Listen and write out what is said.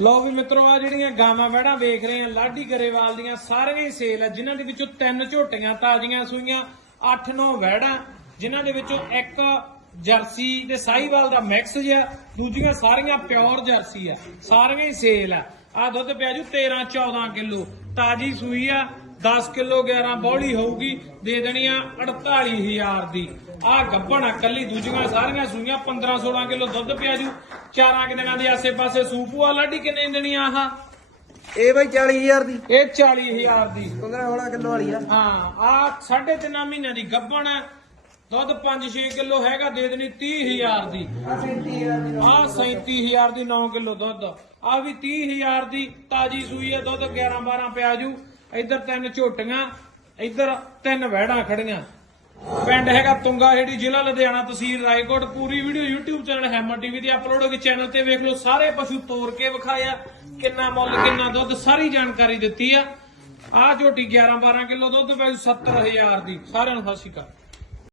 ਲੋ ਵੀ ਮਿੱਤਰੋ ਆ ਜਿਹੜੀਆਂ ਗਾਵਾਂ ਵੜਾਂ ਵੇਖ ਰਹੇ ਆ ਲਾਡੀ ਗਰੇਵਾਲ ਦੀਆਂ ਸਾਰੀਆਂ ਹੀ ਸੇਲ ਆ, ਜਿਨ੍ਹਾਂ ਦੇ ਵਿੱਚੋਂ ਤਿੰਨ ਝੋਟੀਆਂ ਤਾਜ਼ੀਆਂ ਸੂਈਆਂ 8-9 ਵੜਾਂ ਜਿਨ੍ਹਾਂ ਦੇ ਵਿੱਚੋਂ ਇੱਕ ਜਰਸੀ ਤੇ ਸਾਹੀਵਾਲ ਦਾ ਮਿਕਸ ਜਿਹਾ, ਦੂਜੀਆਂ ਸਾਰੀਆਂ ਪਿਓਰ ਜਰਸੀ ਆ, ਸਾਰੀਆਂ ਹੀ ਸੇਲ ਆ। ਆ ਦੁੱਧ ਪਿਆ ਜੂ 13-14 ਕਿਲੋ, ਤਾਜੀ ਸੂਈ ਆ 10 ਕਿਲੋ 11 ਬੌਲੀ ਹੋਊਗੀ, ਦੇ ਦੇਣੀ ਆ 48000 ਦੀ। ਆ ਗੱਬਣ ਆ, ਕੱਲੀ ਦੂਜੀਆਂ ਸਾਰੀਆਂ ਸੂਈਆਂ 15 16 ਕਿਲੋ ਦੁੱਧ ਪਿਆ ਜੂ। ਚਾਰਾਂ ਕੁ ਦਿਨਾਂ ਦੇ ਆਸੇ-ਪਾਸੇ ਸੂਪੂ ਆ ਲਾਡੀ ਕਿੰਨੇ ਦੇਣੀ ਆ ਆਹ? ਇਹ ਬਾਈ 40000 ਦੀ। ਇਹ 40000 ਦੀ। 15 16 ਕਿਲੋ ਵਾਲੀ ਆ। ਹਾਂ ਆ ਸਾਢੇ ਤਿੰਨਾਂ ਮਹੀਨਿਆਂ ਦੀ ਗੱਬਣ ਹੈ। ਦੁੱਧ 5-6 ਕਿਲੋ ਹੈਗਾ ਦੇ ਦੇਣੀ 30000 ਦੀ। ਆ 37000 ਦੀ ਆ 37000 ਦੀ 9 ਕਿਲੋ ਦੁੱਧ। ਆ ਵੀ 30000 ਦੀ ਤਾਜੀ ਸੂਈ ਹੈ ਦੁੱਧ 11 12 ਪਿਆ ਜੂ। ਇੱਧਰ ਤਿੰਨ ਝੋਟੀਆਂ ਇੱਧਰ ਤਿੰਨ ਵਹਿੜਾਂ ਖੜੀਆਂ। ਪਿੰਡ ਹੈਗਾ ਤੁੰਗਾ ਜਿਹੜੀ ਜ਼ਿਲ੍ਹਾ ਲੁਧਿਆਣਾ, ਤਹਿਸੀਲ ਰਾਏਕੋਟ। ਪੂਰੀ video YouTube channel Hamar TV ਤੇ ਅਪਲੋਡ ਹੋ ਗਈ। ਚੈਨਲ ਤੇ ਵੇਖ ਲਓ, ਸਾਰੇ ਪਸ਼ੂ ਤੋੜ ਕੇ ਵਿਖਾਇਆ। ਕਿੰਨਾ ਮੁੱਲ, ਕਿੰਨਾ ਦੁੱਧ, ਸਾਰੀ ਜਾਣਕਾਰੀ ਦਿੱਤੀ ਆ। ਆ ਝੋਟੀ 11 12 ਕਿਲੋ ਦੁੱਧ ਪੈ 70000 ਦੀ। ਸਾਰਿਆਂ ਨੂੰ ਸਤਿ ਸ਼੍ਰੀ ਅਕਾਲ।